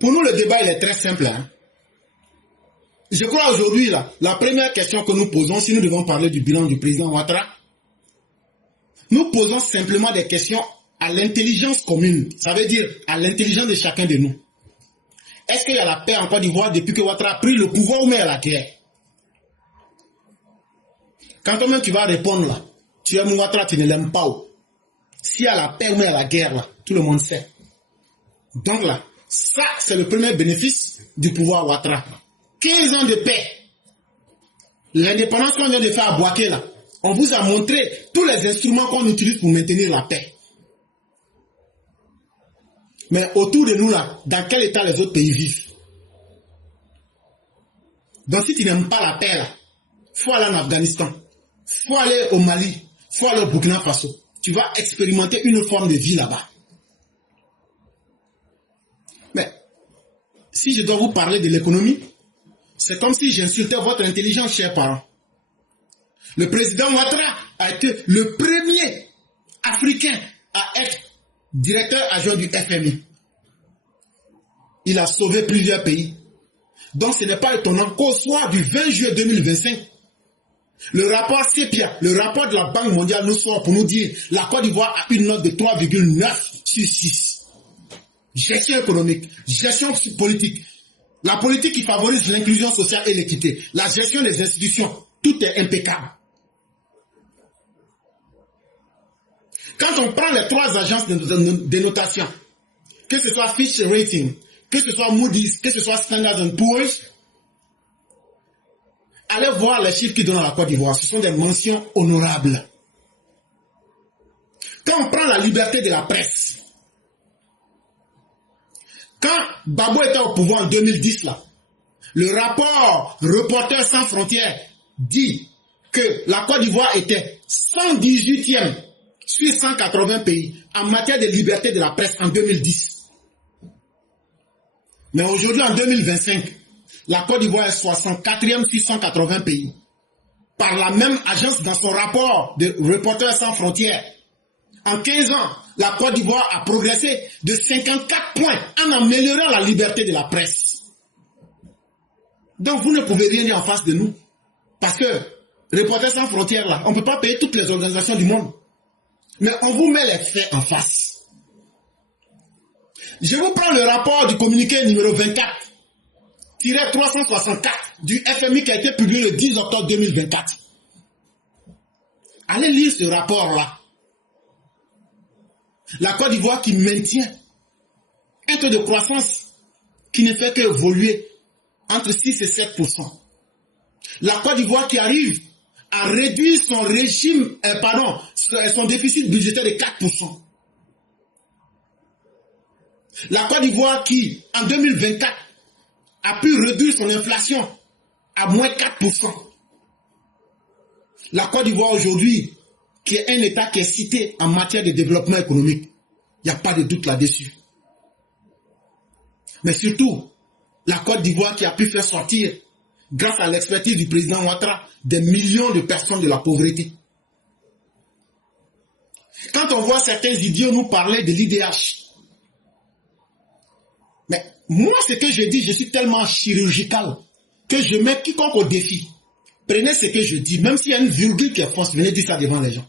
Pour nous, le débat il est très simple. Hein. Je crois aujourd'hui, là, la première question que nous posons, si nous devons parler du bilan du président Ouattara, nous posons simplement des questions à l'intelligence commune. Ça veut dire à l'intelligence de chacun de nous. Est-ce qu'il y a la paix en Côte d'Ivoire depuis que Ouattara a pris le pouvoir ou même la guerre? Quand toi-même tu vas répondre là, tu aimes Ouattara, tu ne l'aimes pas. S'il y a la paix ou même la guerre là, tout le monde sait. Donc là, ça c'est le premier bénéfice du pouvoir Ouattara. 15 ans de paix. L'indépendance qu'on vient de faire à Bouaké là, on vous a montré tous les instruments qu'on utilise pour maintenir la paix. Mais autour de nous là, dans quel état les autres pays vivent? Donc si tu n'aimes pas la paix là, il faut aller en Afghanistan, il faut aller au Mali, il faut aller au Burkina Faso. Tu vas expérimenter une forme de vie là-bas. Mais si je dois vous parler de l'économie, c'est comme si j'insultais votre intelligence, chers parents. Le président Ouattara a été le premier Africain à être directeur adjoint du FMI. Il a sauvé plusieurs pays. Donc ce n'est pas étonnant qu'au soir du 20 juillet 2025, le rapport CEPIA, le rapport de la Banque mondiale nous sort pour nous dire que la Côte d'Ivoire a une note de 3,9 sur 6. Gestion économique, gestion politique. La politique qui favorise l'inclusion sociale et l'équité, la gestion des institutions, tout est impeccable. Quand on prend les 3 agences de notation, que ce soit Fitch Rating, que ce soit Moody's, que ce soit Standard & Poor's, allez voir les chiffres qu'ils donnent à la Côte d'Ivoire. Ce sont des mentions honorables. Quand on prend la liberté de la presse, quand Gbagbo était au pouvoir en 2010, là, le rapport Reporters sans frontières dit que la Côte d'Ivoire était 118e sur 180 pays en matière de liberté de la presse en 2010. Mais aujourd'hui, en 2025, la Côte d'Ivoire est 64e sur 180 pays. Par la même agence dans son rapport de Reporters sans frontières. En 15 ans, la Côte d'Ivoire a progressé de 54 points en améliorant la liberté de la presse. Donc vous ne pouvez rien dire en face de nous. Parce que Reporters sans frontières, là, on ne peut pas payer toutes les organisations du monde. Mais on vous met les faits en face. Je vous prends le rapport du communiqué numéro 24-364 du FMI qui a été publié le 10 octobre 2024. Allez lire ce rapport-là. La Côte d'Ivoire qui maintient un taux de croissance qui ne fait qu'évoluer entre 6 et 7%. La Côte d'Ivoire qui arrive à réduire son son déficit budgétaire de 4%. La Côte d'Ivoire qui, en 2024, a pu réduire son inflation à moins 4%. La Côte d'Ivoire aujourd'hui, qui est un État qui est cité en matière de développement économique. Il n'y a pas de doute là-dessus. Mais surtout, la Côte d'Ivoire qui a pu faire sortir, grâce à l'expertise du président Ouattara, des millions de personnes de la pauvreté. Quand on voit certains idiots nous parler de l'IDH, mais moi, ce que je dis, je suis tellement chirurgical que je mets quiconque au défi. Prenez ce que je dis, même s'il y a une virgule qui est fausse, venez dire ça devant les gens.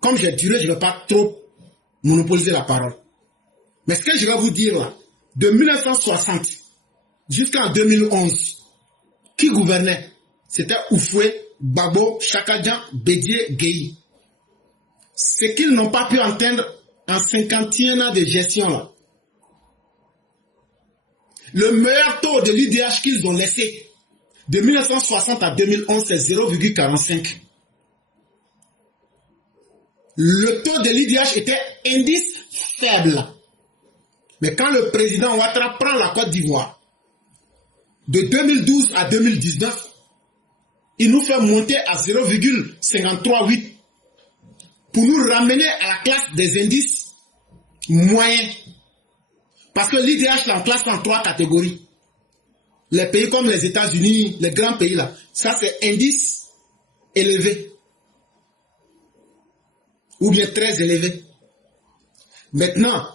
Comme j'ai duré, je ne vais pas trop monopoliser la parole. Mais ce que je vais vous dire là, de 1960 jusqu'en 2011, qui gouvernait? C'était Oufoué, Gbagbo, Chakadjan, Bédié, Gueye. Ce qu'ils n'ont pas pu entendre en 51 ans de gestion là. Le meilleur taux de l'IDH qu'ils ont laissé de 1960 à 2011, c'est 0,45. Le taux de l'IDH était indice faible. Mais quand le président Ouattara prend la Côte d'Ivoire, de 2012 à 2019, il nous fait monter à 0,538 pour nous ramener à la classe des indices moyens. Parce que l'IDH est en classe en 3 catégories. Les pays comme les États-Unis, les grands pays là, ça c'est indice élevé. Ou bien très élevé. Maintenant,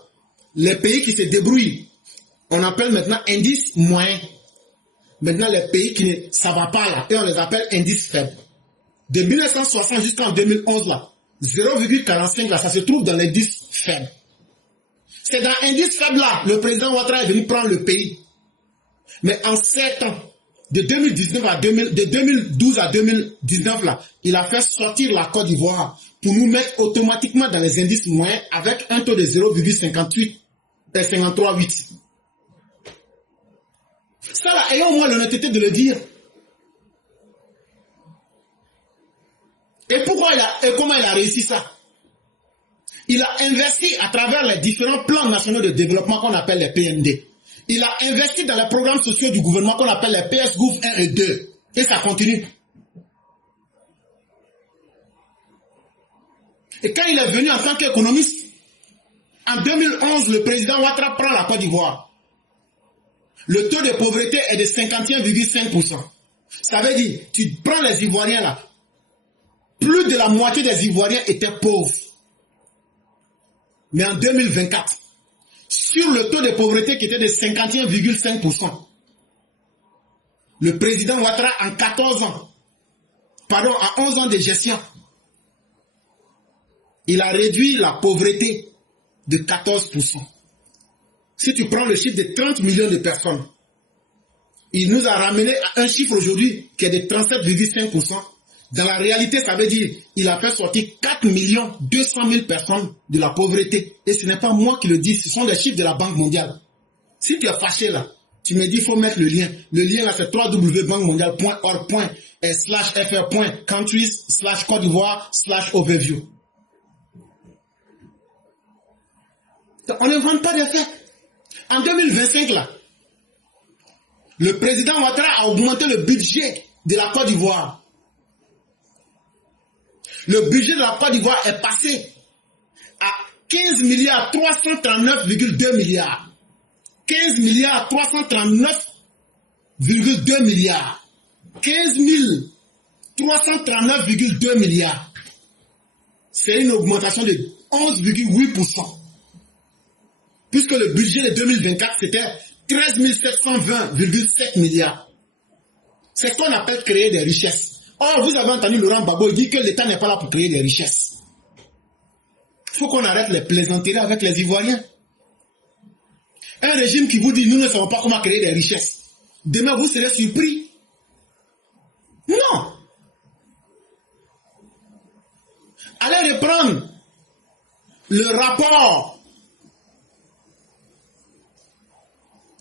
les pays qui se débrouillent On appelle maintenant indice moyen. Maintenant, les pays qui ne ça va pas là, et on les appelle indice faible. De 1960 jusqu'en 2011 là, 0,45 là, ça se trouve dans l'indice faible. C'est dans l'indice faible là, le président Ouattara est venu prendre le pays. Mais en 7 ans, de 2012 à 2019 là, il a fait sortir la Côte d'Ivoire pour nous mettre automatiquement dans les indices moyens avec un taux de 0,58 et 53,8. Ça là, ayons au moins l'honnêteté de le dire. Et pourquoi et comment il a réussi ça? Il a investi à travers les différents plans nationaux de développement qu'on appelle les PND. Il a investi dans les programmes sociaux du gouvernement qu'on appelle les PS-Gouv 1 et 2. Et ça continue. Et quand il est venu en tant qu'économiste, en 2011, le président Ouattara prend la Côte d'Ivoire. Le taux de pauvreté est de 51,5%. Ça veut dire, tu prends les Ivoiriens là, plus de la moitié des Ivoiriens étaient pauvres. Mais en 2024, sur le taux de pauvreté qui était de 51,5%, le président Ouattara en 14 ans, pardon, en 11 ans de gestion, il a réduit la pauvreté de 14%. Si tu prends le chiffre de 30 millions de personnes, il nous a ramené à un chiffre aujourd'hui qui est de 37,5%. Dans la réalité, ça veut dire qu'il a fait sortir 4 200 000 personnes de la pauvreté. Et ce n'est pas moi qui le dis, ce sont les chiffres de la Banque mondiale. Si tu es fâché là, tu me dis il faut mettre le lien. Le lien là c'est www.banquemondiale.org/fr.countries/Côte d'Ivoire/overview. On n'invente pas des faits. En 2025 là, le président Ouattara a augmenté le budget de la Côte d'Ivoire. Le budget de la Côte d'Ivoire est passé à 15 milliards 339,2 milliards. 15 milliards 339,2 milliards. 15 339,2 milliards. C'est une augmentation de 11,8%. Puisque le budget de 2024, c'était 13 720,7 milliards. C'est ce qu'on appelle créer des richesses. Or, vous avez entendu Laurent Gbagbo dire que l'État n'est pas là pour créer des richesses. Il faut qu'on arrête les plaisanteries avec les Ivoiriens. Un régime qui vous dit nous ne savons pas comment créer des richesses. Demain, vous serez surpris. Non. Allez reprendre le rapport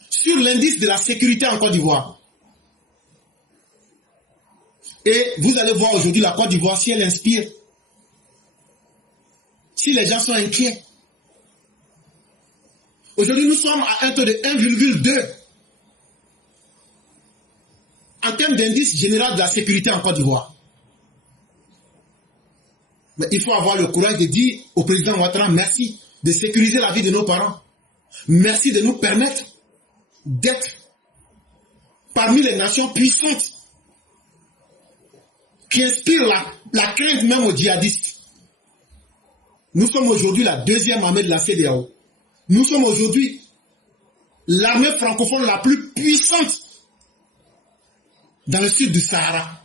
sur l'indice de la sécurité en Côte d'Ivoire. Et vous allez voir aujourd'hui la Côte d'Ivoire si elle inspire. Si les gens sont inquiets. Aujourd'hui, nous sommes à un taux de 1,2 en termes d'indice général de la sécurité en Côte d'Ivoire. Mais il faut avoir le courage de dire au président Ouattara merci de sécuriser la vie de nos parents. Merci de nous permettre d'être parmi les nations puissantes qui inspirent la crainte même aux djihadistes. Nous sommes aujourd'hui la deuxième armée de la CEDEAO. Nous sommes aujourd'hui l'armée francophone la plus puissante dans le sud du Sahara.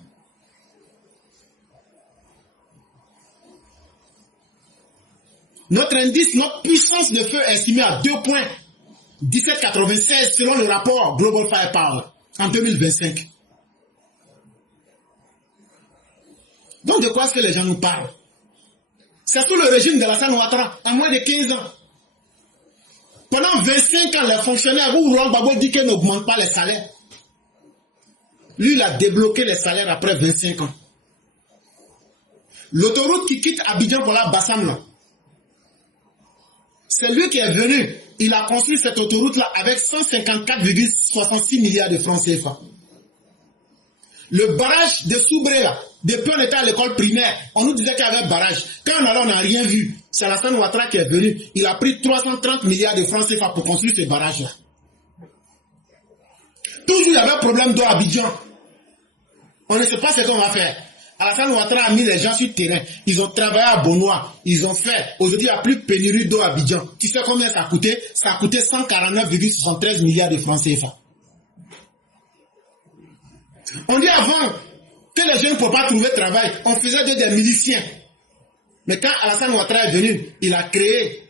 Notre indice, notre puissance de feu est estimée à 2,1796 selon le rapport Global Firepower en 2025. Donc de quoi est-ce que les gens nous parlent? C'est sous le régime de Alassane Ouattara, à moins de 15 ans. Pendant 25 ans, les fonctionnaires où Laurent Gbagbo dit qu'ils n'augmentent pas les salaires. Lui, il a débloqué les salaires après 25 ans. L'autoroute qui quitte Abidjan pour la Bassam, là, c'est lui qui est venu. Il a construit cette autoroute-là avec 154,66 milliards de francs CFA. Le barrage de Soubré, là, depuis on était à l'école primaire, on nous disait qu'il y avait un barrage. Quand on allait, on n'a rien vu. C'est Alassane Ouattara qui est venu. Il a pris 330 milliards de francs CFA pour construire ce barrage-là. Toujours, il y avait un problème d'eau à Abidjan. On ne sait pas ce qu'on va faire. Alassane Ouattara a mis les gens sur le terrain. Ils ont travaillé à Bonois. Ils ont fait. Aujourd'hui, il n'y a plus de pénurie d'eau à Abidjan. Tu sais combien ça a coûté? Ça a coûté 149,73 milliards de francs CFA. On dit avant que les jeunes ne pouvaient pas trouver travail, on faisait des miliciens. Mais quand Alassane Ouattara est venu, il a créé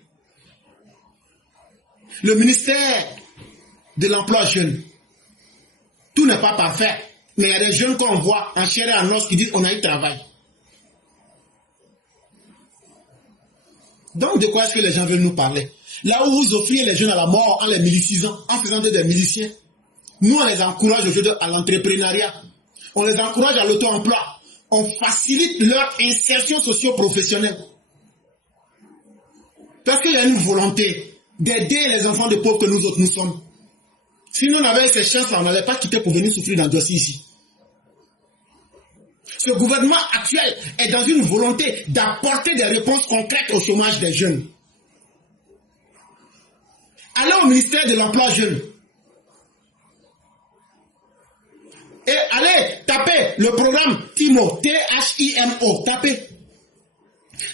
le ministère de l'emploi jeune. Tout n'est pas parfait. Mais il y a des jeunes qu'on voit en chair et en os qui disent on a eu travail. Donc de quoi est-ce que les gens veulent nous parler? Là où vous offriez les jeunes à la mort en les milicisant, en faisant des miliciens, nous on les encourage aujourd'hui à l'entrepreneuriat. On les encourage à l'auto-emploi. On facilite leur insertion socio-professionnelle. Parce qu'il y a une volonté d'aider les enfants de pauvres que nous autres nous sommes. Si nous avions ces chances-là, on n'allait pas quitter pour venir souffrir dans le dossier ici. Ce gouvernement actuel est dans une volonté d'apporter des réponses concrètes au chômage des jeunes. Allez au ministère de l'Emploi jeune. Et allez taper le programme TIMO, T-H-I-M-O, tapez.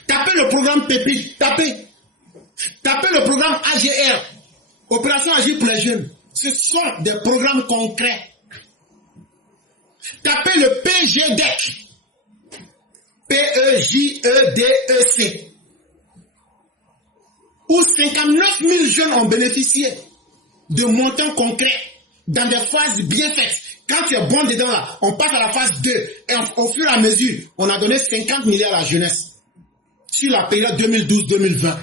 Tapez le programme PEPI, tapez. Tapez le programme AGR, Opération Agir pour les jeunes. Ce sont des programmes concrets. Tapez le PGDEC. P-E-J-E-D-E-C. Où 59 000 jeunes ont bénéficié de montants concrets dans des phases bien faites. Quand tu es bon dedans là, on passe à la phase 2. Et au fur et à mesure, on a donné 50 milliards à la jeunesse. Sur la période 2012-2020.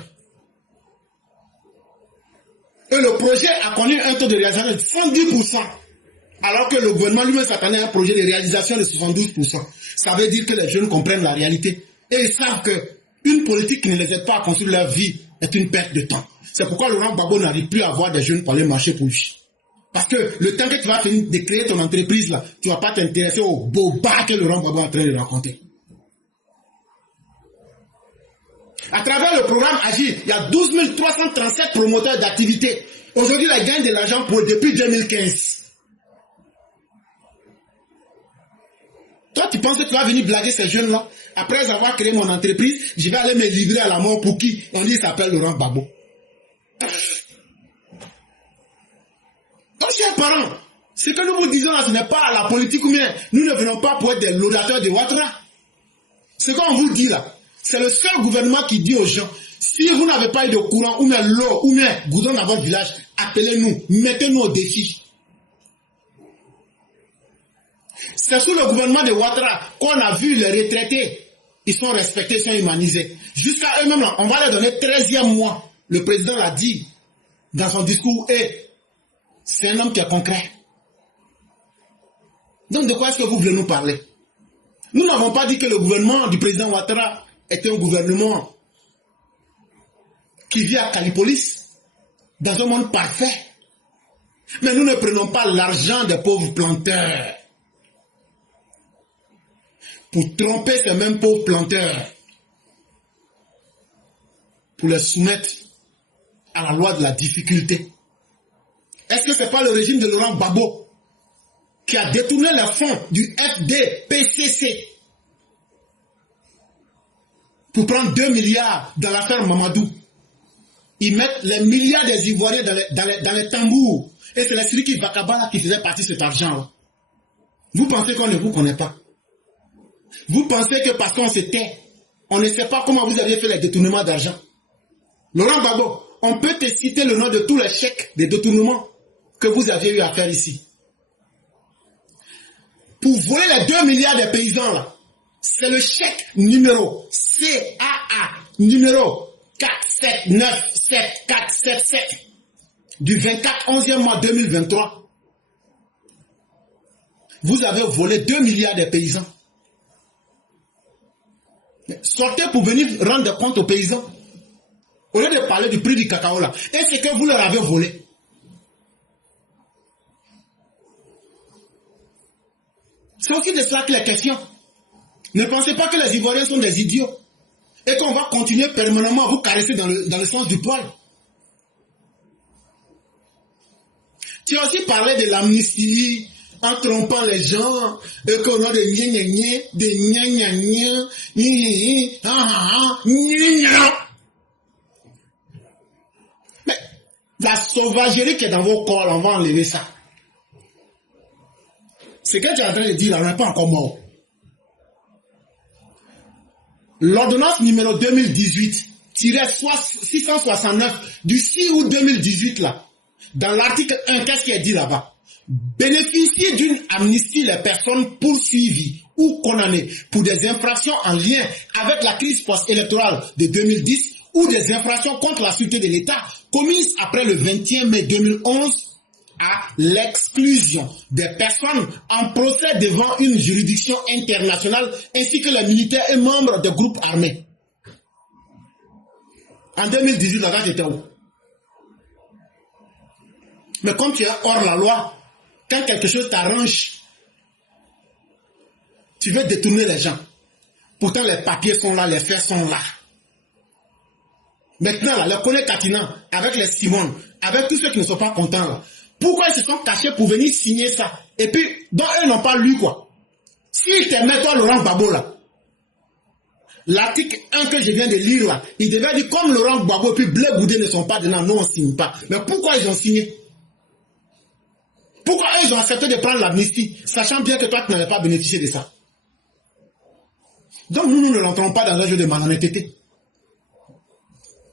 Et le projet a connu un taux de réalisation de 110%. Alors que le gouvernement lui-même s'attendait à un projet de réalisation de 72%. Ça veut dire que les jeunes comprennent la réalité. Et ils savent qu'une politique qui ne les aide pas à construire leur vie est une perte de temps. C'est pourquoi Laurent Gbagbo n'arrive plus à avoir des jeunes pour aller marcher pour lui. Parce que le temps que tu vas finir de créer ton entreprise, là, tu ne vas pas t'intéresser au beau bas que Laurent Gbagbo est en train de raconter. À travers le programme Agir, il y a 12 337 promoteurs d'activités. Aujourd'hui, ils gagnent de l'argent depuis 2015. Toi, tu penses que tu vas venir blaguer ces jeunes-là? Après avoir créé mon entreprise, je vais aller me livrer à la mort pour qui? On dit qu'il s'appelle Laurent Gbagbo. Donc, chers parents, ce que nous vous disons là, ce n'est pas la politique ou bien. Nous ne venons pas pour être des laudateurs de Ouattara. Ce qu'on vous dit là, c'est le seul gouvernement qui dit aux gens, si vous n'avez pas eu de courant, ou bien l'eau, ou bien goudron dans votre village, appelez-nous, mettez-nous au défi. C'est sous le gouvernement de Ouattara qu'on a vu les retraités. Ils sont respectés, ils sont humanisés. Jusqu'à eux-mêmes, là, on va leur donner 13e mois. Le président l'a dit dans son discours. Et c'est un homme qui est concret. Donc de quoi est-ce que vous voulez nous parler? Nous n'avons pas dit que le gouvernement du président Ouattara est un gouvernement qui vit à Calipolis, dans un monde parfait. Mais nous ne prenons pas l'argent des pauvres planteurs pour tromper ces mêmes pauvres planteurs, pour les soumettre à la loi de la difficulté. Est-ce que ce n'est pas le régime de Laurent Gbagbo qui a détourné les fonds du FDPCC pour prendre 2 milliards dans l'affaire Mamadou? Ils mettent les milliards des Ivoiriens dans les tambours. Et c'est les Siriki Bakabala qui faisaient partie de cet argent-là. Vous pensez qu'on ne vous connaît pas? Vous pensez que parce qu'on se tait, on ne sait pas comment vous aviez fait les détournements d'argent? Laurent Gbagbo, on peut te citer le nom de tous les chèques de détournement que vous aviez eu à faire ici. Pour voler les 2 milliards des paysans là, c'est le chèque numéro CAA, numéro 4797477 du 24/11e mois 2023. Vous avez volé 2 milliards des paysans. Sortez pour venir rendre compte aux paysans. Au lieu de parler du prix du cacao là. Et c'est que vous leur avez volé. C'est aussi de cela qu'il est question. Ne pensez pas que les Ivoiriens sont des idiots. Et qu'on va continuer permanemment à vous caresser dans le sens du poil. Tu as aussi parlé de l'amnistie. en trompant les gens, et qu'on a des gna-gna-gna, des gna-gna-gna, mais la sauvagerie qui est dans vos corps, on va enlever ça. Ce que tu es en train de dire là, on n'est pas encore mort. L'ordonnance numéro 2018-669 du 6 août 2018 là, dans l'article 1, qu'est-ce qui est dit là-bas? Bénéficier d'une amnistie les personnes poursuivies ou condamnées pour des infractions en lien avec la crise post-électorale de 2010 ou des infractions contre la sûreté de l'État commises après le 21 mai 2011 à l'exclusion des personnes en procès devant une juridiction internationale ainsi que les militaires et membres des groupes armés. En 2018, la date était où? Mais comme tu es hors la loi, quand quelque chose t'arrange, tu veux détourner les gens. Pourtant, les papiers sont là, les faits sont là. Maintenant, là, le collègue Katinan, avec les Simone, avec tous ceux qui ne sont pas contents, là, pourquoi ils se sont cachés pour venir signer ça? Et puis, donc eux n'ont pas lu quoi. S'ils te mettent toi, Laurent Gbagbo, là, l'article 1 que je viens de lire, là, il devait dire comme Laurent Gbagbo et puis Blé Goudé ne sont pas dedans, nous on ne signe pas. Mais pourquoi ils ont signé? Pourquoi ils ont accepté de prendre l'amnistie, sachant bien que toi, tu n'avais pas bénéficié de ça? Donc nous ne rentrons pas dans un jeu de malhonnêteté.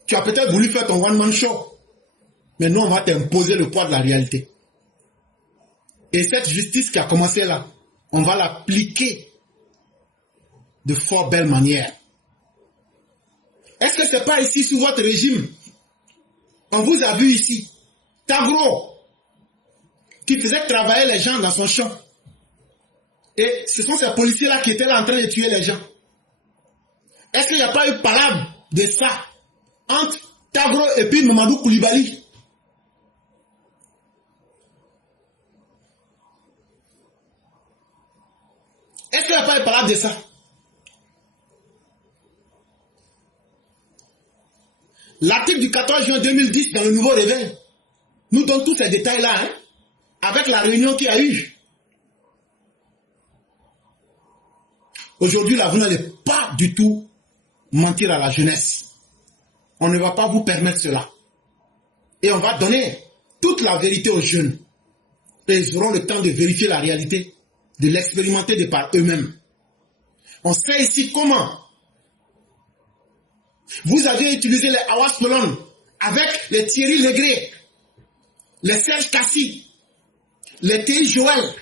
Tu as peut-être voulu faire ton one-man show. Mais nous, on va t'imposer le poids de la réalité. Et cette justice qui a commencé là, on va l'appliquer de fort belle manière. Est-ce que c'est pas ici, sous votre régime, on vous a vu ici, Tagro, qui faisait travailler les gens dans son champ. Et ce sont ces policiers-là qui étaient là en train de tuer les gens. Est-ce qu'il n'y a pas eu palabre de ça entre Tagro et puis Mamadou Koulibaly? Est-ce qu'il n'y a pas eu palabre de ça? L'article du 14 juin 2010 dans le Nouveau Réveil nous donne tous ces détails-là, hein, avec la réunion qu'il y a eu. Aujourd'hui, là, vous n'allez pas du tout mentir à la jeunesse. On ne va pas vous permettre cela. Et on va donner toute la vérité aux jeunes. Et ils auront le temps de vérifier la réalité, de l'expérimenter de par eux-mêmes. On sait ici comment. Vous avez utilisé les Awas Pelon avec les Thierry Legré, les Serge Kassi, les Théi Joël,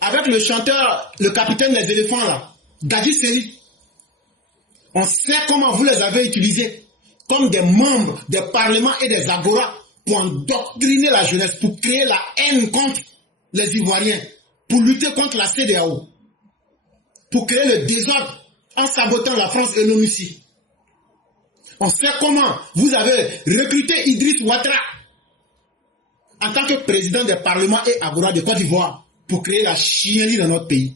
avec le chanteur, le capitaine des éléphants là, Gadji Seri. On sait comment vous les avez utilisés comme des membres des parlements et des agoras pour endoctriner la jeunesse, pour créer la haine contre les Ivoiriens, pour lutter contre la CEDEAO, pour créer le désordre en sabotant la France et l'ONUCI. On sait comment vous avez recruté Idriss Ouattara en tant que président des parlements et agora de Côte d'Ivoire pour créer la chienlit dans notre pays.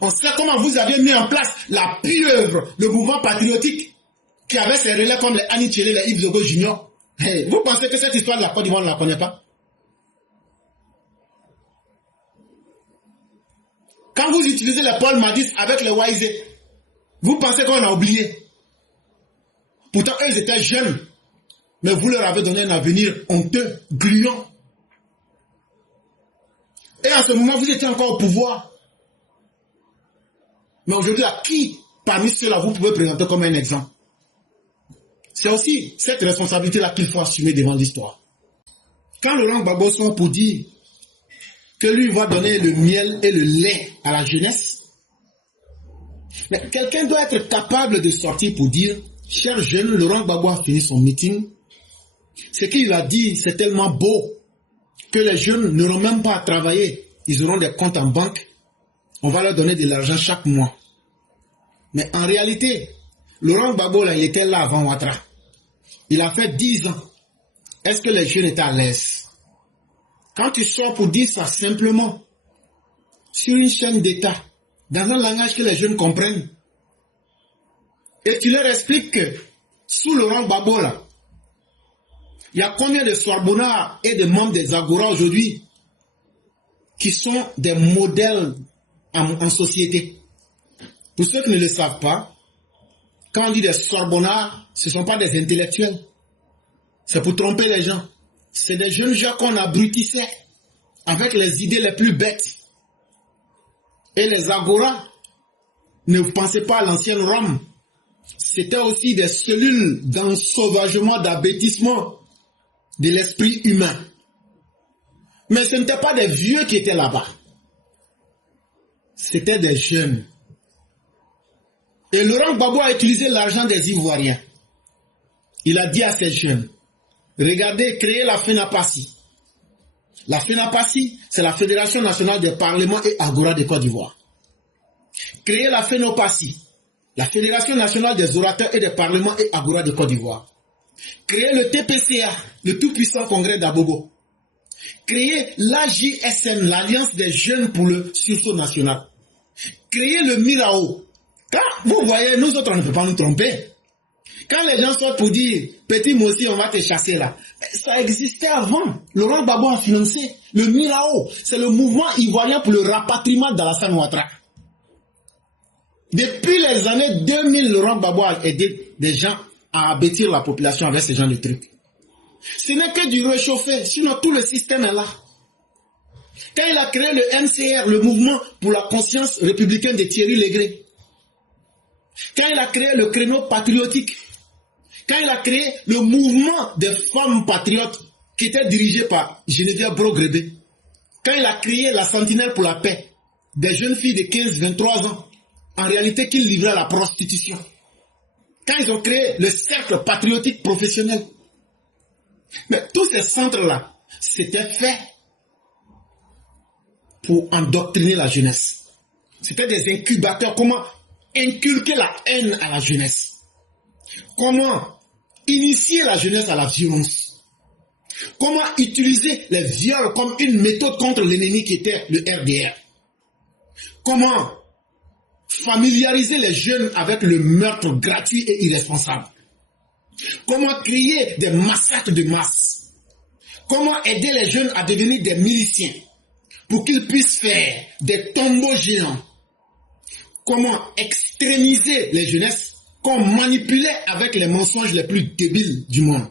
On sait comment vous avez mis en place la pieuvre, le mouvement patriotique qui avait ses relais comme les Annie Tchélé, les Yves Zogo Junior. Hey, vous pensez que cette histoire de la Côte d'Ivoire, on ne la connaît pas? Quand vous utilisez les Paul Madis avec les Waizé, vous pensez qu'on a oublié? Pourtant, eux, ils étaient jeunes. Mais vous leur avez donné un avenir honteux, gluant. Et en ce moment, vous étiez encore au pouvoir. Mais aujourd'hui, à qui parmi ceux-là vous pouvez présenter comme un exemple? C'est aussi cette responsabilité-là qu'il faut assumer devant l'histoire. Quand Laurent Gbagbo sort pour dire que lui va donner le miel et le lait à la jeunesse, mais quelqu'un doit être capable de sortir pour dire, cher jeune, Laurent Gbagbo a fini son meeting. Ce qu'il a dit, c'est tellement beau que les jeunes n'auront même pas à travailler. Ils auront des comptes en banque. On va leur donner de l'argent chaque mois. Mais en réalité, Laurent Gbagbo, là, il était là avant Ouattara. Il a fait 10 ans. Est-ce que les jeunes étaient à l'aise? Quand tu sors pour dire ça simplement, sur une chaîne d'État, dans un langage que les jeunes comprennent, et tu leur expliques que, sous Laurent Gbagbo, là, Il y a combien de Sorbonnards et de membres des Agora aujourd'hui qui sont des modèles en société? Pour ceux qui ne le savent pas, quand on dit des Sorbonnards, ce ne sont pas des intellectuels. C'est pour tromper les gens. C'est des jeunes gens qu'on abrutissait avec les idées les plus bêtes. Et les Agora, ne pensez pas à l'ancienne Rome. C'était aussi des cellules d'ensauvagement, d'abêtissement de l'esprit humain. Mais ce n'étaient pas des vieux qui étaient là-bas. C'était des jeunes. Et Laurent Gbagbo a utilisé l'argent des Ivoiriens. Il a dit à ces jeunes, regardez, créez la FENAPACI. La FENAPACI, c'est la Fédération nationale des parlements et agora de Côte d'Ivoire. Créez la FENOPACI, la Fédération nationale des orateurs et des parlements et agora de Côte d'Ivoire. Créez le TPCA, le tout-puissant congrès d'Abobo. Créez l'AJSN, l'Alliance des jeunes pour le sursaut national. Créez le MIRAO. Car vous voyez, nous autres, on ne peut pas nous tromper. Quand les gens sortent pour dire, petit moi aussi, on va te chasser là. Ça existait avant. Laurent Gbagbo a financé le MIRAO. C'est le mouvement ivoirien pour le rapatriement d'Alassane Ouattara. Depuis les années 2000, Laurent Gbagbo a aidé des gens à abattre la population avec ce genre de trucs. Ce n'est que du réchauffé, sinon tout le système est là. Quand il a créé le MCR, le mouvement pour la conscience républicaine de Thierry Légré, quand il a créé le créneau patriotique, quand il a créé le mouvement des femmes patriotes qui était dirigé par Geneviève Brogrébé, quand il a créé la sentinelle pour la paix, des jeunes filles de 15-23 ans, en réalité qui livraient à la prostitution, quand ils ont créé le cercle patriotique professionnel, mais tous ces centres-là, c'était fait pour endoctriner la jeunesse. C'était des incubateurs. Comment inculquer la haine à la jeunesse? Comment initier la jeunesse à la violence? Comment utiliser les viols comme une méthode contre l'ennemi qui était le RDR? Comment familiariser les jeunes avec le meurtre gratuit et irresponsable? Comment créer des massacres de masse? Comment aider les jeunes à devenir des miliciens pour qu'ils puissent faire des tombeaux géants? Comment extrémiser les jeunesses qu'on manipulait avec les mensonges les plus débiles du monde?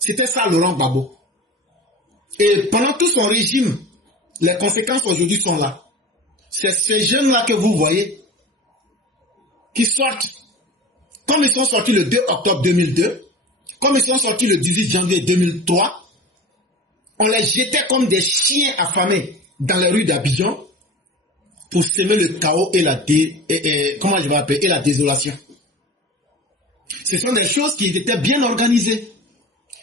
C'était ça Laurent Gbagbo. Et pendant tout son régime, les conséquences aujourd'hui sont là. C'est ces jeunes-là que vous voyez qui sortent, comme ils sont sortis le 2 octobre 2002, comme ils sont sortis le 18 janvier 2003, on les jetait comme des chiens affamés dans les rues d'Abidjan pour semer le chaos et la désolation. Ce sont des choses qui étaient bien organisées.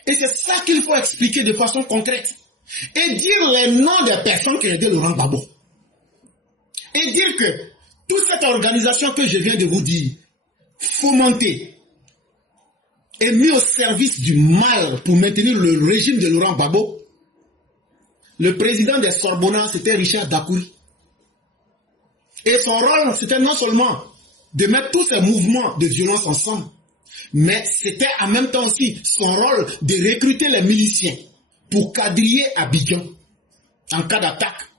Et c'est ça qu'il faut expliquer de façon concrète. Et dire les noms des personnes qui aidaient Laurent Gbagbo. Et dire que toute cette organisation que je viens de vous dire, fomentée et mise au service du mal pour maintenir le régime de Laurent Gbagbo, le président des Sorbonnards, c'était Richard Dakouri. Et son rôle, c'était non seulement de mettre tous ces mouvements de violence ensemble, mais c'était en même temps aussi son rôle de recruter les miliciens pour quadriller Abidjan en cas d'attaque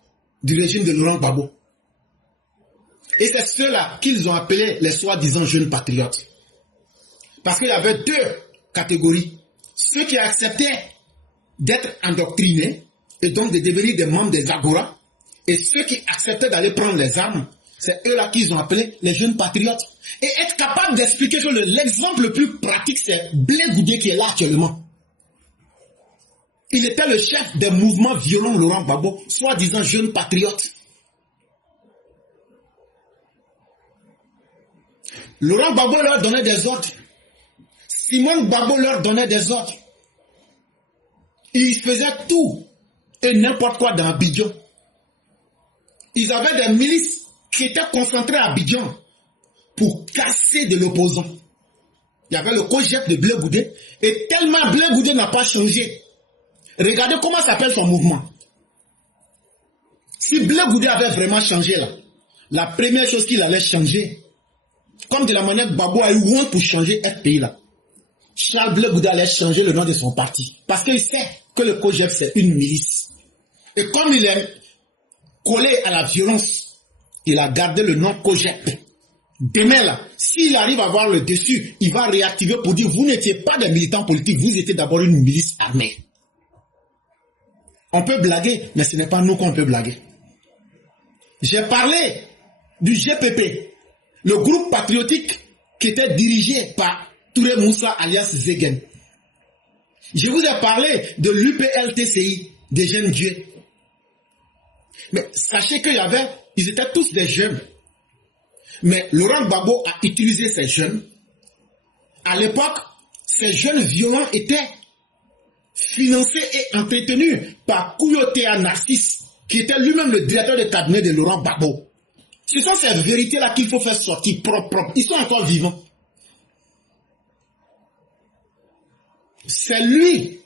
du régime de Laurent Gbagbo. Et c'est ceux-là qu'ils ont appelés les soi-disant jeunes patriotes. Parce qu'il y avait deux catégories. Ceux qui acceptaient d'être endoctrinés et donc de devenir des membres des Agora, et ceux qui acceptaient d'aller prendre les armes, c'est eux-là qu'ils ont appelés les jeunes patriotes. Et être capable d'expliquer que l'exemple le plus pratique, c'est Blé Goudé qui est là actuellement. Il était le chef des mouvements violents Laurent Gbagbo, soi-disant jeune patriote. Laurent Gbagbo leur donnait des ordres. Simone Gbagbo leur donnait des ordres. Ils faisaient tout et n'importe quoi dans Abidjan. Ils avaient des milices qui étaient concentrées à Abidjan pour casser de l'opposant. Il y avait le COJEP de Blé Goudé et tellement Blé Goudé n'a pas changé. Regardez comment s'appelle son mouvement. Si Blé Goudé avait vraiment changé là, la première chose qu'il allait changer, comme de la manière que Gbagbo a eu honte pour changer ce pays là, Charles Blé Goudé allait changer le nom de son parti. Parce qu'il sait que le COJEP, c'est une milice. Et comme il est collé à la violence, il a gardé le nom COJEP. Demain, là, s'il arrive à avoir le dessus, il va réactiver pour dire, vous n'étiez pas des militants politiques, vous étiez d'abord une milice armée. On peut blaguer, mais ce n'est pas nous qu'on peut blaguer. J'ai parlé du GPP, le groupe patriotique qui était dirigé par Touré Moussa alias Zegen. Je vous ai parlé de l'UPLTCI, des jeunes dieux. Mais sachez ils étaient tous des jeunes. Mais Laurent Gbagbo a utilisé ces jeunes. À l'époque, ces jeunes violents étaient financés et entretenus par Kouyotea Narcisse, qui était lui-même le directeur de cabinet de Laurent Gbagbo. Ce sont ces vérités-là qu'il faut faire sortir propre. Ils sont encore vivants. C'est lui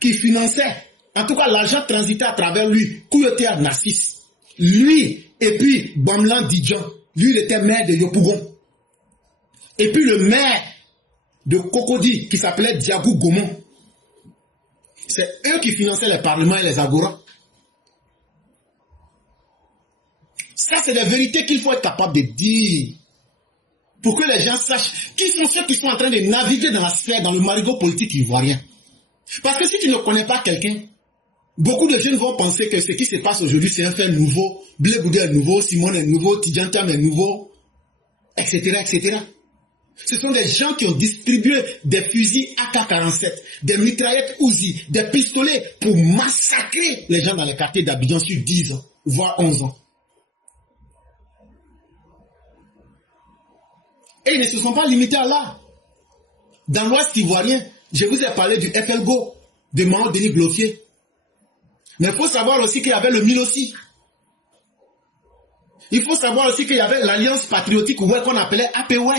qui finançait, en tout cas l'argent transitait à travers lui, Kouyotea Narcisse. Lui, et puis Bamlan Didjan, lui il était maire de Yopougon. Et puis le maire de Cocody, qui s'appelait Diagou Gomon. C'est eux qui finançaient les parlements et les agoras. Ça, c'est des vérités qu'il faut être capable de dire. Pour que les gens sachent qui sont ceux qui sont en train de naviguer dans la sphère, dans le marigot politique ivoirien. Parce que si tu ne connais pas quelqu'un, beaucoup de jeunes vont penser que ce qui se passe aujourd'hui, c'est un fait nouveau. Blé Goudé est nouveau, Simon est nouveau, Tidjan Thiam est nouveau, etc., etc. Ce sont des gens qui ont distribué des fusils AK-47, des mitraillettes Uzi, des pistolets pour massacrer les gens dans les quartiers d'Abidjan sur 10 ans, voire 11 ans. Et ils ne se sont pas limités à là. Dans l'Ouest ivoirien, je vous ai parlé du FLGO, de Mao Denis Gloffier. Mais il faut savoir aussi qu'il y avait le MILOSI. Il faut savoir aussi qu'il y avait l'Alliance patriotique qu'on appelait APW.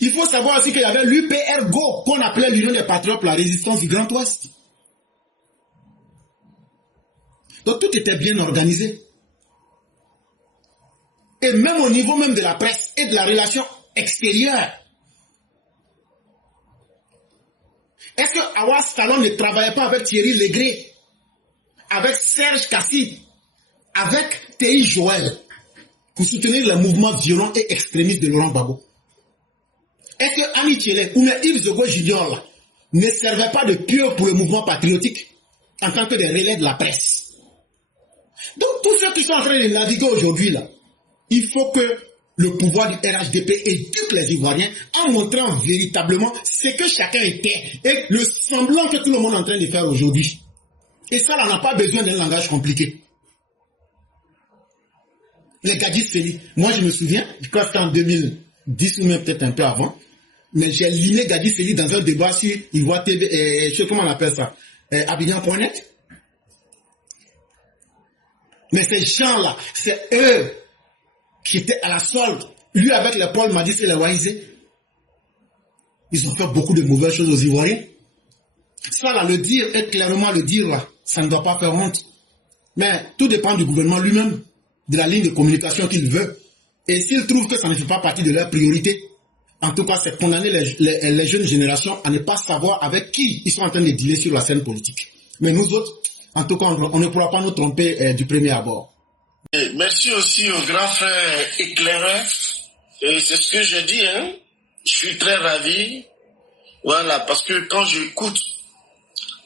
Il faut savoir aussi qu'il y avait l'UPRGO qu'on appelait l'Union des patriotes pour la résistance du Grand Ouest. Donc tout était bien organisé. Et même au niveau même de la presse et de la relation extérieure. Est-ce que Awas Talon ne travaillait pas avec Thierry Legré, avec Serge Kassi, avec Théi Joël, pour soutenir le mouvement violent et extrémiste de Laurent Gbagbo? Est-ce que Ami Thielé ou Yves Zogo Junior là, ne servaient pas de pieux pour le mouvement patriotique en tant que des relais de la presse? Donc tous ceux qui sont en train de naviguer aujourd'hui là, il faut que le pouvoir du RHDP éduque les Ivoiriens en montrant véritablement ce que chacun était et le semblant que tout le monde est en train de faire aujourd'hui. Et ça, là, on n'a pas besoin d'un langage compliqué. Les Gadis Feli, moi je me souviens, je crois que c'était en 2010 ou même peut-être un peu avant, mais j'ai liné Gadis Feli dans un débat sur Ivoire TV, je sais comment on appelle ça, Abidjan.net. Mais ces gens-là, c'est eux qui étaient à la solde. Lui avec les Paul Madis et les Waïsé. Ils ont fait beaucoup de mauvaises choses aux Ivoiriens. Ça là, le dire, et clairement le dire là, ça ne doit pas faire honte. Mais tout dépend du gouvernement lui-même, de la ligne de communication qu'il veut. Et s'il trouve que ça ne fait pas partie de leur priorité, en tout cas c'est condamner les jeunes générations à ne pas savoir avec qui ils sont en train de dealer sur la scène politique. Mais nous autres, en tout cas, on ne pourra pas nous tromper du premier abord. Et merci aussi au grand frère éclaireur. Et c'est ce que je dis, hein. Je suis très ravi. Voilà, parce que quand j'écoute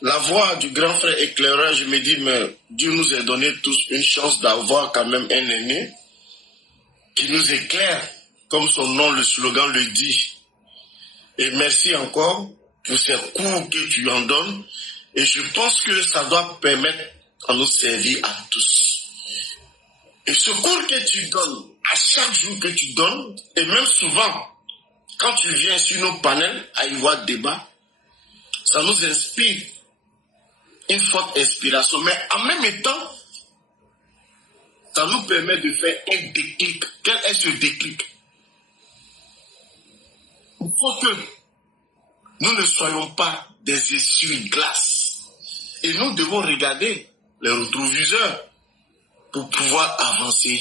la voix du grand frère éclaireur, je me dis, mais Dieu nous a donné tous une chance d'avoir quand même un aîné qui nous éclaire, comme son nom, le slogan le dit. Et merci encore pour ces cours que tu en donnes. Et je pense que ça doit permettre à nous servir à tous. Et ce cours que tu donnes, à chaque jour que tu donnes, et même souvent, quand tu viens sur nos panels à y voir débat, ça nous inspire une forte inspiration. Mais en même temps, ça nous permet de faire un déclic. Quel est ce déclic? Il faut que nous ne soyons pas des essuie-glaces. Et nous devons regarder les rétroviseurs pour pouvoir avancer.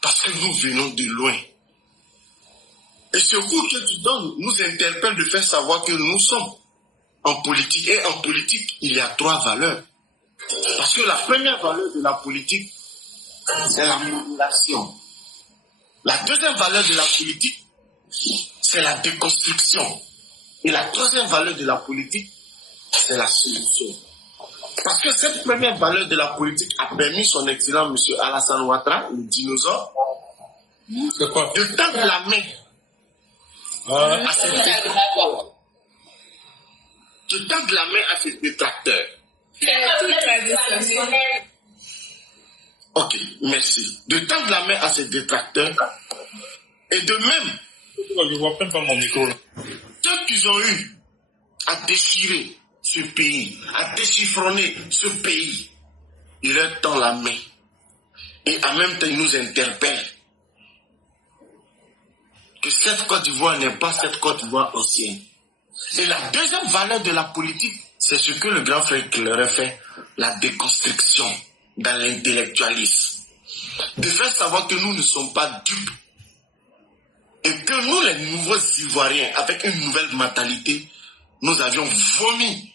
Parce que nous venons de loin. Et ce cours que tu donnes nous interpelle de faire savoir que nous sommes en politique. Et en politique, il y a 3 valeurs. Parce que la première valeur de la politique, c'est la modulation. La deuxième valeur de la politique, c'est la déconstruction. Et la troisième valeur de la politique, c'est la solution. Parce que cette première valeur de la politique a permis son excellent M. Alassane Ouattara, le dinosaure, de tendre la main à ses détracteurs. De tendre la main à ses détracteurs. Ok, merci. De tendre la main à ses détracteurs et de même, je vois même pas mon micro. ceux qu'ils ont eu à déchirer ce pays, à déchiffronner ce pays, il leur tend la main et en même temps il nous interpelle que cette Côte d'Ivoire n'est pas cette Côte d'Ivoire ancienne. Et la deuxième valeur de la politique, c'est ce que le grand frère Claire fait, la déconstruction dans l'intellectualisme. De faire savoir que nous ne sommes pas dupes et que nous, les nouveaux Ivoiriens, avec une nouvelle mentalité, nous avions vomi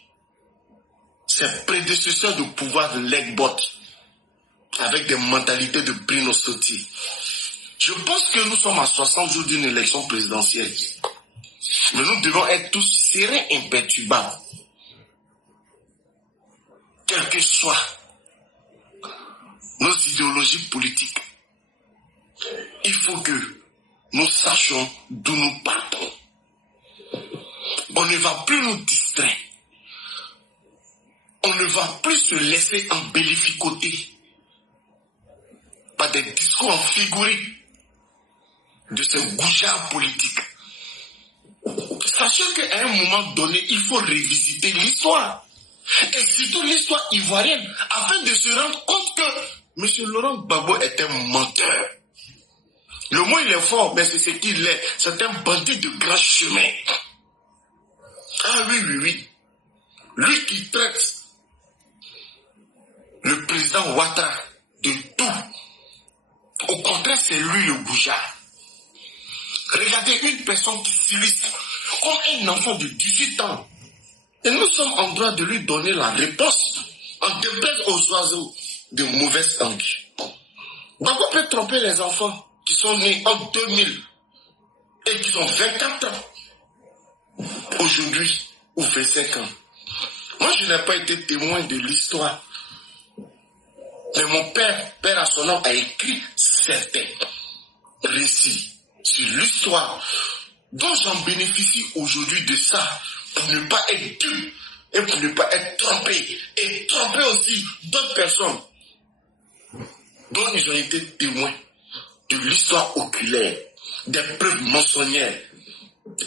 ces prédécesseurs de pouvoir de Legbot avec des mentalités de Bruno Sotti. Je pense que nous sommes à 60 jours d'une élection présidentielle. Mais nous devons être tous sereins et imperturbables. Quelles que soient nos idéologies politiques, il faut que nous sachions d'où nous partons. On ne va plus nous distraire. On ne va plus se laisser embellificoter par des discours en figuré de ces goujats politiques. Sachez qu'à un moment donné, il faut révisiter l'histoire. Et surtout l'histoire ivoirienne, afin de se rendre compte que M. Laurent Gbagbo est un menteur. Le mot il est fort, mais c'est ce qu'il est. C'est un bandit de grand chemin. Ah oui. Lui qui traite le président Ouattara de tout. Au contraire, c'est lui le goujat. Regardez une personne qui s'illustre comme un enfant de 18 ans. Et nous sommes en droit de lui donner la réponse en déplaise aux oiseaux de mauvaise langue. Gbagbo peut tromper les enfants qui sont nés en 2000 et qui ont 24 ans aujourd'hui ou 25 ans. Moi, je n'ai pas été témoin de l'histoire. Mais mon père à son nom, a écrit certains récits sur l'histoire dont j'en bénéficie aujourd'hui de ça pour ne pas être dupe et pour ne pas être trompé et tromper aussi d'autres personnes dont ils ont été témoins de l'histoire oculaire, des preuves mensonnières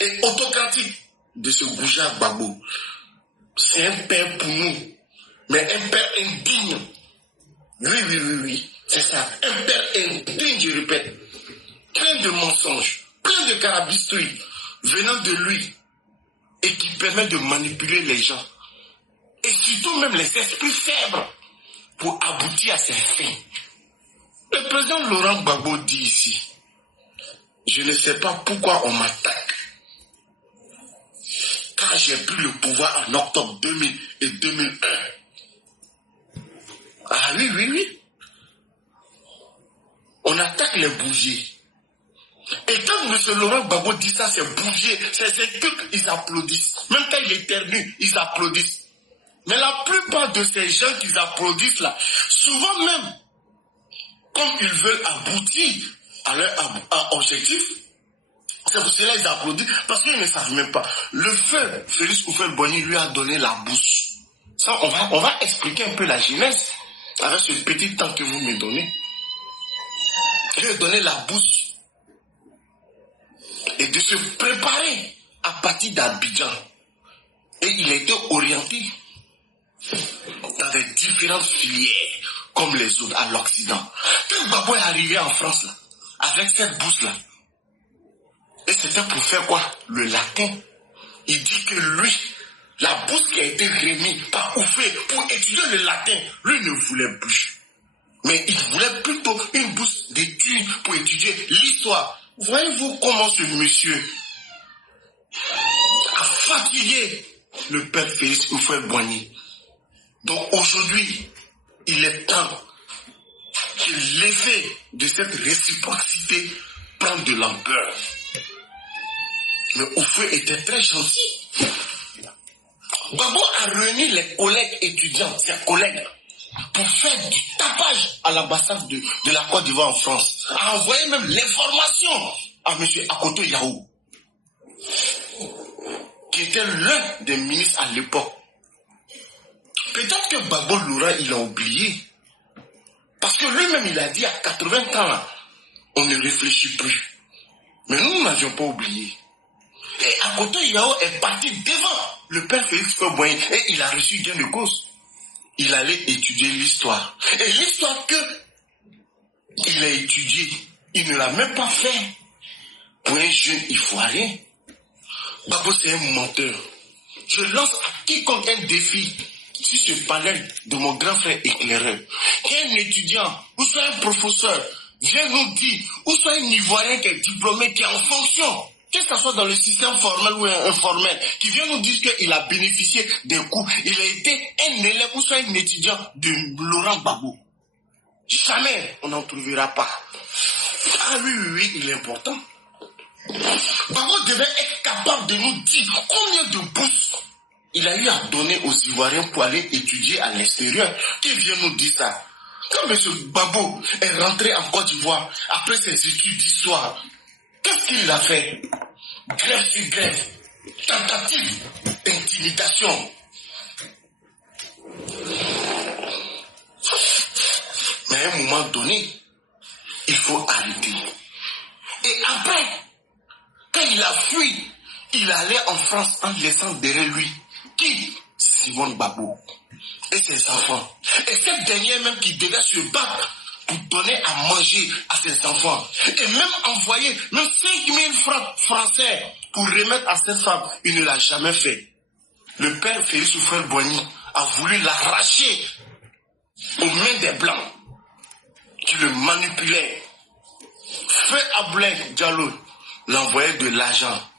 et autocratiques de ce goujat Gbagbo. C'est un père pour nous, mais un père indigne. Oui, c'est ça, un père indigne, je répète, plein de mensonges, plein de carabistouilles venant de lui et qui permet de manipuler les gens et surtout même les esprits faibles pour aboutir à ses fins. Le président Laurent Gbagbo dit ici, je ne sais pas pourquoi on m'attaque. Quand j'ai pris le pouvoir en octobre 2000 et 2001. Ah oui. On attaque les bougies. Et quand M. Laurent Gbagbo dit ça, c'est bougier, c'est qu'ils applaudissent. Même quand il éternue, ils applaudissent. Mais la plupart de ces gens qui applaudissent là, souvent même, comme ils veulent aboutir à leur objectif, c'est pour cela qu'ils applaudissent, parce qu'ils ne savent même pas. Le feu, Félix Houphouët-Boigny lui a donné la bourse. Ça, on va expliquer un peu la genèse avec ce petit temps que vous me donnez. Il lui a donné la bourse. Et de se préparer à partir d'Abidjan. Et il a été orienté dans des différentes filières, comme les autres, à l'Occident. Quand Gbagbo est arrivé en France, là, avec cette bourse-là, et c'était pour faire quoi? Le latin. Il dit que lui, la bourse qui a été remise par Oufé pour étudier le latin, lui ne voulait plus. Mais il voulait plutôt une bourse d'études pour étudier l'histoire Voyez-vous comment ce monsieur a fatigué le père Félix Houphouët-Boigny. Donc aujourd'hui, il est temps que l'effet de cette réciprocité prenne de l'ampleur. Mais Houphouët était très gentil. Gbagbo a réuni les collègues étudiants, ses collègues, pour faire du tapage à l'ambassade de la Côte d'Ivoire en France. A envoyé même l'information à M. Akoto Yahou, qui était l'un des ministres à l'époque. Peut-être que Gbagbo Laurent, il a oublié. Parce que lui-même, il a dit à 80 ans, là, on ne réfléchit plus. Mais nous n'avions pas oublié. Et Akoto Yahou est parti devant le père Félix Houphouët-Boigny et il a reçu gain de cause. Il allait étudier l'histoire. Et l'histoire qu'il a étudiée, il ne l'a même pas fait pour un jeune ivoirien. Gbagbo, c'est un menteur. Je lance à quiconque un défi sur ce panel de mon grand frère éclaireur. Qu'un étudiant, ou soit un professeur, vient nous dire, ou soit un Ivoirien qui est diplômé, qui est en fonction, que ce soit dans le système formel ou informel, qui vient nous dire qu'il a bénéficié des cours, il a été un élève ou soit un étudiant de Laurent Gbagbo. Jamais on n'en trouvera pas. Ah oui, il est important. Gbagbo devait être capable de nous dire combien de bourses il a eu à donner aux Ivoiriens pour aller étudier à l'extérieur. Qui vient nous dire ça? Quand M. Gbagbo est rentré en Côte d'Ivoire après ses études d'histoire, qu'est-ce qu'il a fait? Grève sur grève, tentative d'intimidation. Mais à un moment donné, il faut arrêter. Et après, quand il a fui, il allait en France en laissant derrière lui qui? Simone Gbagbo et ses enfants. Et cette dernière même qui devait se battre pour donner à manger à ses enfants. Et même envoyer même 5 000 francs français pour remettre à cette femme, il ne l'a jamais fait. Le père Félix Houphouët-Boigny a voulu l'arracher aux mains des Blancs qui le manipulaient. Feu Ablaye Diallo l'envoyait de l'argent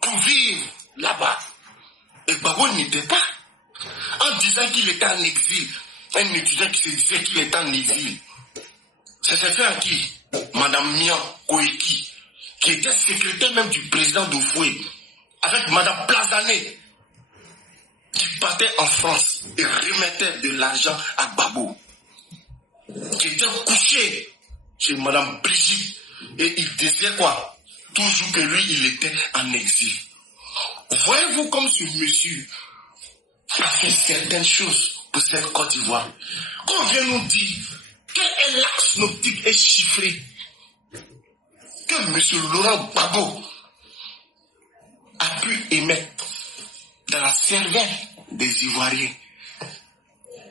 pour vivre là-bas. Et Gbagbo n'était pas. En disant qu'il était en exil, un étudiant qui se disait qu'il était en exil. Ça s'est fait à qui? Madame Mian Koeki, qui était secrétaire même du président d'Houphouët, avec Madame Plazané, qui partait en France et remettait de l'argent à Gbagbo, qui était couché chez Madame Brigitte, et il disait quoi? Toujours que lui, il était en exil. Voyez-vous comme ce monsieur a fait certaines choses pour cette Côte d'Ivoire. Qu'on vient nous dire quel est l'axe optique et chiffré que M. Laurent Gbagbo a pu émettre dans la cervelle des Ivoiriens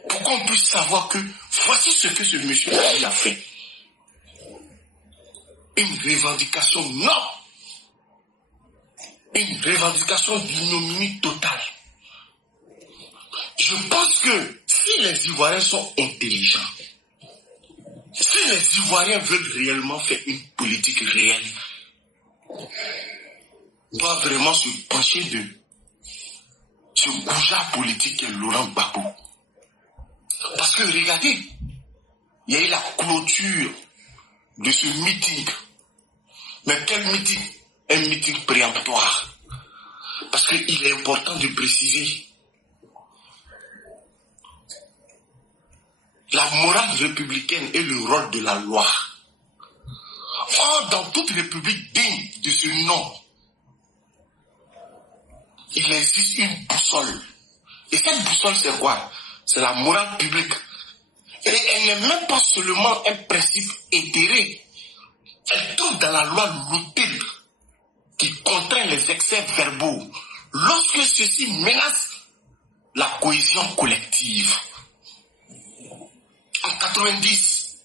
pour qu'on puisse savoir que voici ce que ce monsieur a fait. Une revendication noble, une revendication d'ignominie totale. Je pense que si les Ivoiriens sont intelligents, si les Ivoiriens veulent réellement faire une politique réelle, doivent vraiment se pencher de ce goujat politique qu'est Laurent Gbagbo. Parce que regardez, il y a eu la clôture de ce meeting. Mais quel meeting? Un meeting préemptoire. Parce qu'il est important de préciser la morale républicaine et le rôle de la loi. Or, dans toute république digne de ce nom, il existe une boussole. Et cette boussole, c'est quoi? C'est la morale publique. Et elle n'est même pas seulement un principe éthéré. Elle trouve dans la loi l'outil qui contraint les excès verbaux lorsque ceux-ci menacent la cohésion collective. En 90,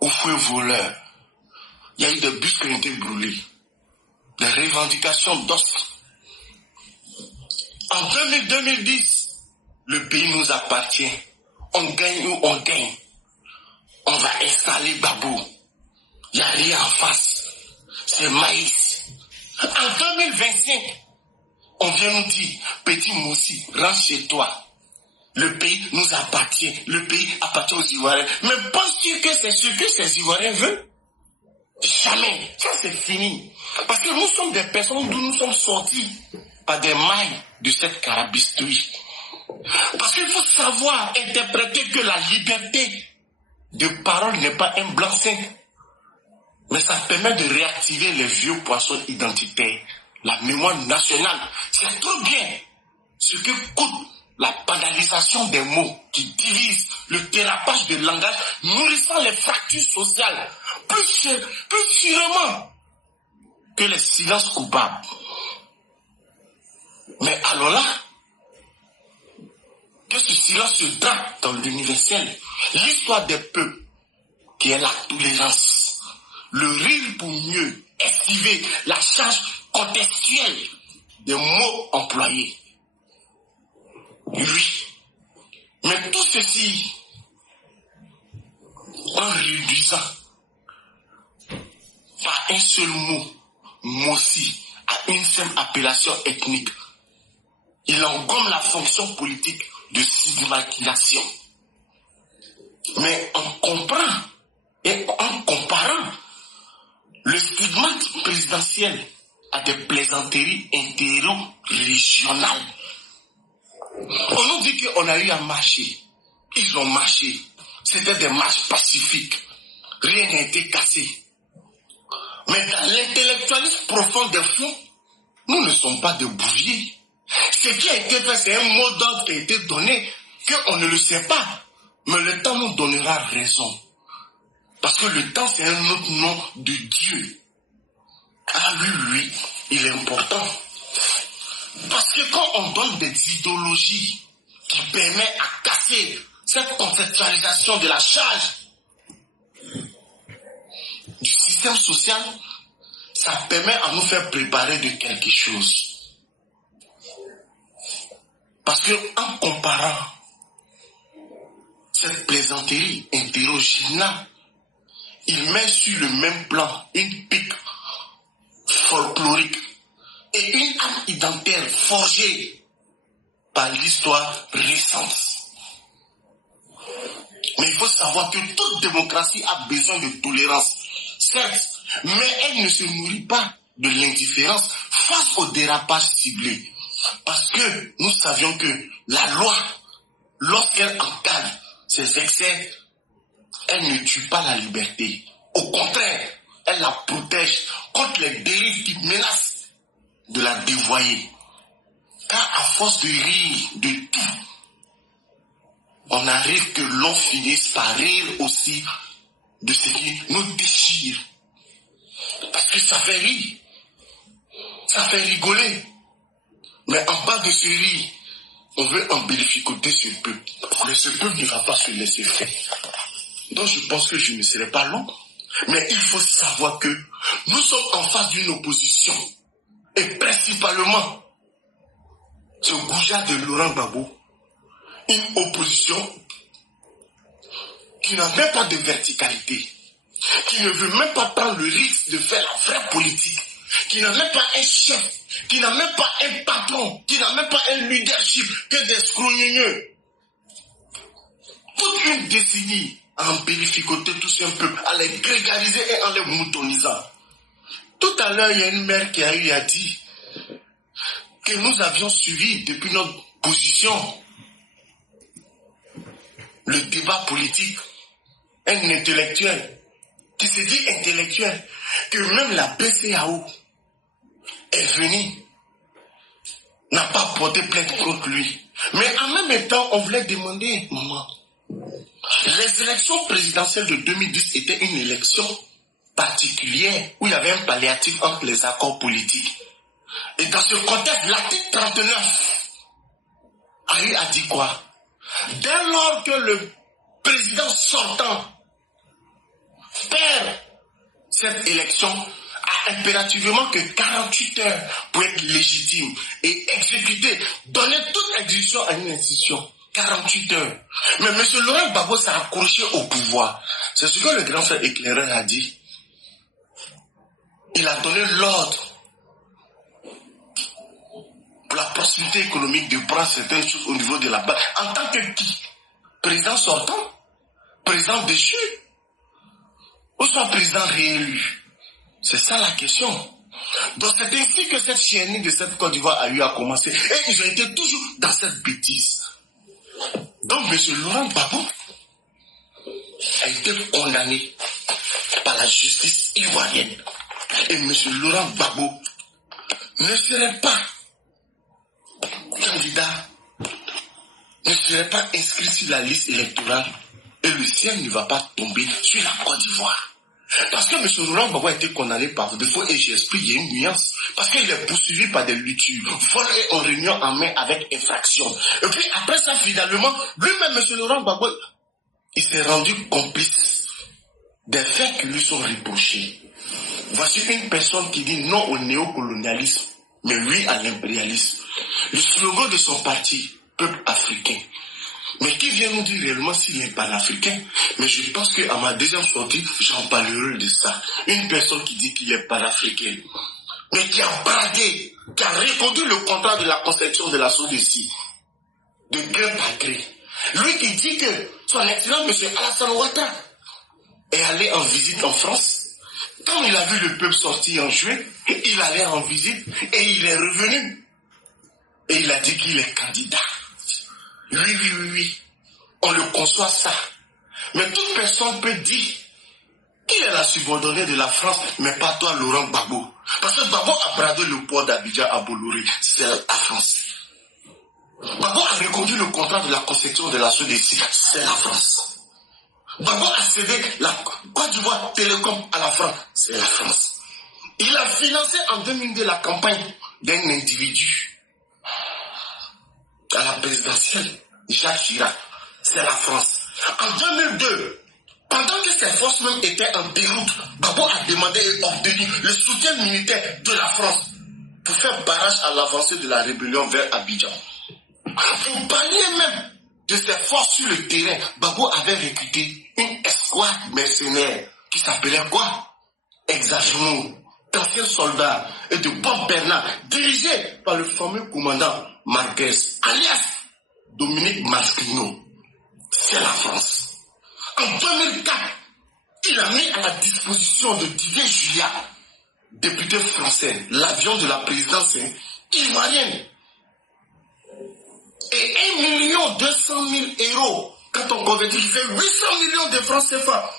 au feu voleur, il y a eu des bus qui ont été brûlés, des revendications d'os. En 2010, le pays nous appartient. On gagne ou on gagne. On va installer Gbagbo. Il n'y a rien en face. c'est maïs. En 2025, on vient nous dire, petit Moussi, rentre chez toi. Le pays nous appartient. Le pays appartient aux Ivoiriens. Mais penses-tu que c'est ce que ces Ivoiriens veulent? Jamais. Ça, c'est fini. Parce que nous sommes des personnes d'où nous sommes sortis par des mailles de cette carabistoïe. Parce qu'il faut savoir interpréter que la liberté de parole n'est pas un blanc-seing. Mais ça permet de réactiver les vieux poissons identitaires. La mémoire nationale, c'est trop bien ce que coûte la banalisation des mots qui divise, le dérapage de langage, nourrissant les fractures sociales, plus sûrement que les silences coupables. Mais alors là, que ce silence se drape dans l'universel, l'histoire des peuples, qui est la tolérance, le rire pour mieux esquiver la charge contextuelle des mots employés. Oui, mais tout ceci en réduisant par un seul mot, Moussi, à une seule appellation ethnique. Il engomme la fonction politique de stigmatisation. Mais on comprend et en comparant le stigmate présidentiel à des plaisanteries interro-régionales. On nous dit qu'on a eu à marcher. Ils ont marché. C'était des marches pacifiques. Rien n'a été cassé. Mais dans l'intellectualisme profond des fonds, nous ne sommes pas des bouviers. Ce qui a été fait, c'est un mot d'ordre qui a été donné, qu'on ne le sait pas. Mais le temps nous donnera raison. Parce que le temps, c'est un autre nom de Dieu. Ah oui, il est important. Parce que quand on donne des idéologies qui permettent à casser cette conceptualisation de la charge du système social, ça permet à nous faire préparer de quelque chose. Parce que en comparant cette plaisanterie interrogénale, il met sur le même plan une pique folklorique et une âme identitaire forgée par l'histoire récente. Mais il faut savoir que toute démocratie a besoin de tolérance, certes, mais elle ne se nourrit pas de l'indifférence face au dérapage ciblé. Parce que nous savions que la loi, lorsqu'elle encadre ses excès, elle ne tue pas la liberté. Au contraire, elle la protège contre les dérives qui menacent de la dévoyer. Car à force de rire de tout, on arrive que l'on finisse par rire aussi de ce qui nous déchire. Parce que ça fait rire. Ça fait rigoler. Mais en bas de ce rire, on veut embellificoter ce peuple. Mais ce peuple ne va pas se laisser faire. Donc je pense que je ne serai pas long. Mais il faut savoir que nous sommes en face d'une opposition. Et principalement, ce goujat de Laurent Gbagbo, une opposition qui n'a même pas de verticalité, qui ne veut même pas prendre le risque de faire la vraie politique, qui n'a même pas un chef, qui n'a même pas un patron, qui n'a même pas un leadership, que des scrogneux. Toute une décennie à embellificoter tout ce peuple, à les grégariser et en les moutonisant. Tout à l'heure, il y a une mère qui a eu à dire que nous avions suivi depuis notre position le débat politique. Un intellectuel qui se dit intellectuel, que même la BCAO est venue, n'a pas porté plainte contre lui. Mais en même temps, on voulait demander, maman, les élections présidentielles de 2010 étaient une élection particulière où il y avait un palliatif entre les accords politiques. Et dans ce contexte, l'article 39 a dit quoi? Dès lors que le président sortant perd cette élection, a impérativement que 48 heures pour être légitime et exécuter, donner toute exécution à une institution. 48 heures. Mais M. Laurent Gbagbo s'est accroché au pouvoir. C'est ce que le grand frère éclaireur a dit. il a donné l'ordre pour la proximité économique de prendre certaines choses au niveau de la banque. En tant que qui? Président sortant? Président déchu? Ou soit président réélu? C'est ça la question. Donc c'est ainsi que cette chaîne de cette Côte d'Ivoire a eu à commencer. Et ils ont été toujours dans cette bêtise. Donc M. Laurent Gbagbo a été condamné par la justice ivoirienne. Et M. Laurent Gbagbo ne serait pas candidat, ne serait pas inscrit sur la liste électorale et le ciel ne va pas tomber sur la Côte d'Ivoire. Parce que M. Laurent Gbagbo a été condamné par défaut et j'explique, il y a une nuance. Parce qu'il est poursuivi par des luttures, vol et en réunion en main avec infraction. Et puis après ça, finalement, lui-même, M. Laurent Gbagbo, il s'est rendu complice des faits qui lui sont reprochés. Voici une personne qui dit non au néocolonialisme, mais oui à l'impérialisme. Le slogan de son parti, peuple africain. Mais qui vient nous dire réellement s'il est panafricain? Mais je pense qu'à ma deuxième sortie, j'en parlerai de ça. Une personne qui dit qu'il est panafricain, mais qui a bradé, qui a répondu le contrat de la conception de la SODECI, de gré à gré. Lui qui dit que son excellent M. Alassane Ouattara est allé en visite en France. Quand il a vu le peuple sortir en juin, il allait en visite et il est revenu. Et il a dit qu'il est candidat. Oui. On le conçoit ça. Mais toute personne peut dire qu'il est la subordonnée de la France, mais pas toi, Laurent Gbagbo. Parce que Gbagbo a bradé le port d'Abidjan à Bolloré. C'est la France. Gbagbo a reconduit le contrat de la conception de la SODECI. C'est la France. Gbagbo a cédé la Côte d'Ivoire Télécom à la France. C'est la France. Il a financé en 2002 la campagne d'un individu à la présidentielle, Jacques Chirac, c'est la France. En 2002, pendant que ses forces même étaient en déroute, Gbagbo a demandé et obtenu le soutien militaire de la France pour faire barrage à l'avancée de la rébellion vers Abidjan. Pour parler même de ses forces sur le terrain, Gbagbo avait recruté une escouade mercenaire qui s'appelait quoi? Hexagénaux, d'anciens soldats et de bons Bernard, dirigés par le fameux commandant Marquez, alias Dominique Mascrino. C'est la France. En 2004, il a mis à la disposition de Didier Juliat, député français, l'avion de la présidence ivoirienne. Et 1 200 000 euros, quand on convertit, il fait 800 millions de francs CFA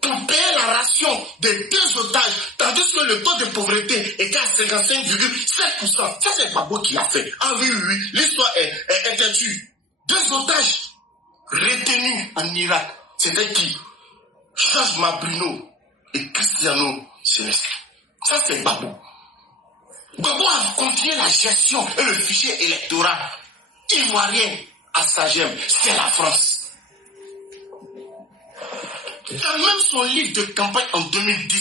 pour payer la ration des 2 otages, tandis que le taux de pauvreté était à 55,7%. Ça, c'est Gbagbo qui l'a fait. Ah oui, l'histoire est têtue. 2 otages retenus en Irak. C'était qui? Georges Mabrino et Cristiano Céleste. Ça, c'est Gbagbo. Gbagbo a confié la gestion et le fichier électoral ivoirien à Sagem. C'est la France. Dans même son livre de campagne en 2010,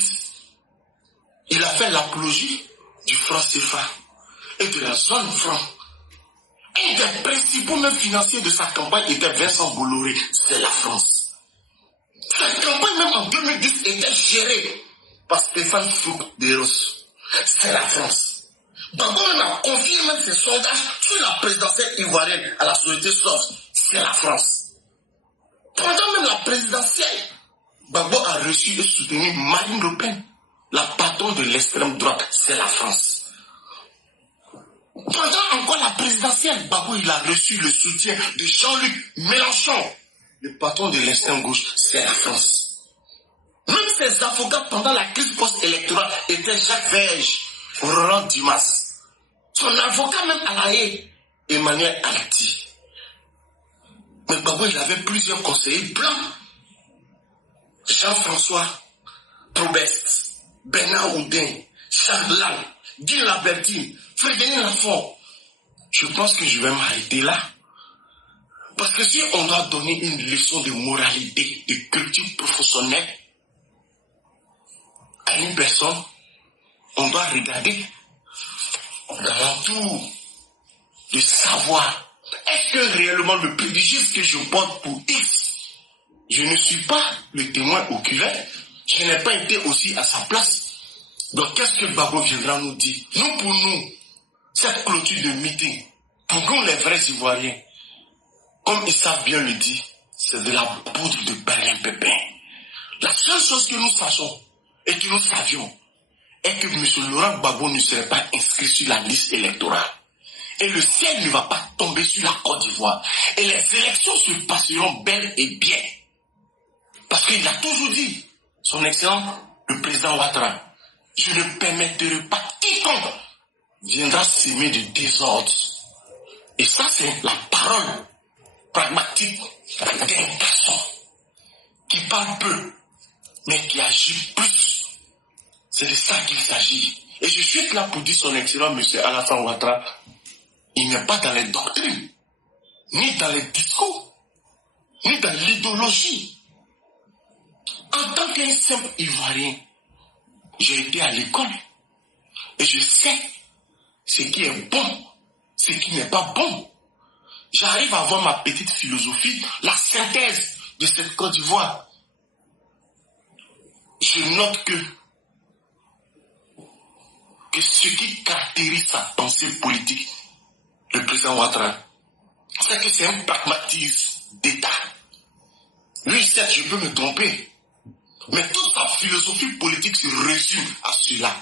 il a fait l'apologie du franc CFA et de la zone franc. Un des principaux même financiers de sa campagne était Vincent Bolloré, c'est la France. Cette campagne même en 2010 était gérée par Stéphane Fouque-Deros, c'est la France. Gbagbo même a confié même ses sondages sur la présidentielle ivoirienne à la société Soft, c'est la France. Pendant même la présidentielle, Gbagbo a reçu et soutenu Marine Le Pen, la patronne de l'extrême droite, c'est la France. Pendant encore la présidentielle, Gbagbo il a reçu le soutien de Jean-Luc Mélenchon, le patron de l'extrême gauche, c'est la France. Même ses avocats pendant la crise post-électorale étaient Jacques Verge, Roland Dimas. Son avocat même à la haie, Emmanuel Alti. Mais Gbagbo il avait plusieurs conseillers blancs. Jean-François Probest, Bernard Houdin, Charles Lang, Guy Labertine, Frédéric Lafont. Je pense que je vais m'arrêter là. Parce que si on doit donner une leçon de moralité, de culture professionnelle à une personne, on doit regarder dans l'entour de savoir est-ce que réellement le préjudice que je porte pour X, je ne suis pas le témoin oculaire, je n'ai pas été aussi à sa place. Donc qu'est-ce que Gbagbo viendra nous dire? Nous, pour nous, cette clôture de meeting, pour nous les vrais Ivoiriens, comme ils savent bien le dire, c'est de la poudre de Berlin-Pépin. La seule chose que nous sachons et que nous savions est que M. Laurent Gbagbo ne serait pas inscrit sur la liste électorale. Et le ciel ne va pas tomber sur la Côte d'Ivoire. Et les élections se passeront bel et bien. Parce qu'il a toujours dit, son excellence, le président Ouattara, je ne permettrai pas quiconque viendra s'aimer de désordre. Et ça, c'est la parole pragmatique d'un garçon qui parle peu, mais qui agit plus. C'est de ça qu'il s'agit. Et je suis là pour dire son excellent M. Alassane Ouattara, il n'est pas dans les doctrines, ni dans les discours, ni dans l'idéologie. En tant qu'un simple Ivoirien, j'ai été à l'école et je sais ce qui est bon, ce qui n'est pas bon. J'arrive à avoir ma petite philosophie, la synthèse de cette Côte d'Ivoire. Je note que ce qui caractérise sa pensée politique, le président Ouattara, c'est que c'est un pragmatisme d'État. Lui, certes, je peux me tromper, mais toute sa philosophie politique se résume à cela.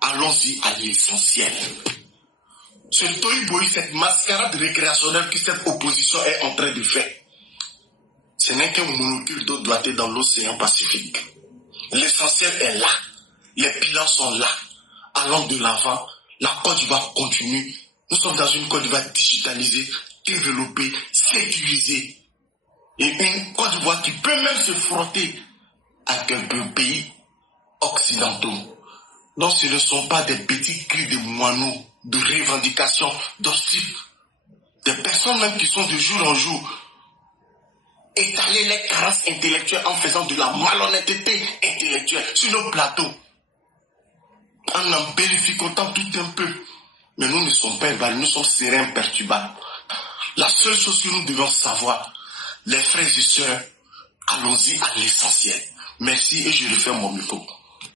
Allons-y à l'essentiel. Ce tohu-bohu, cette mascarade récréationnelle que cette opposition est en train de faire, ce n'est qu'un monocule d'eau doigtée dans l'océan Pacifique. L'essentiel est là. Les bilans sont là. Allons de l'avant. La Côte d'Ivoire continue. Nous sommes dans une Côte d'Ivoire digitalisée, développée, sécurisée. Et une Côte d'Ivoire qui peut même se frotter avec un pays occidentaux. Donc ce ne sont pas des petits cris de moineaux, de revendications, d'hostilité. Des personnes même qui sont de jour en jour étaler les carences intellectuelles en faisant de la malhonnêteté intellectuelle sur nos plateaux. En bénéficotant tout un peu. Mais nous ne sommes pas invalides, nous sommes sereins, imperturbables. La seule chose que nous devons savoir, les frères et sœurs, allons-y à l'essentiel. Merci et je refais mon micro.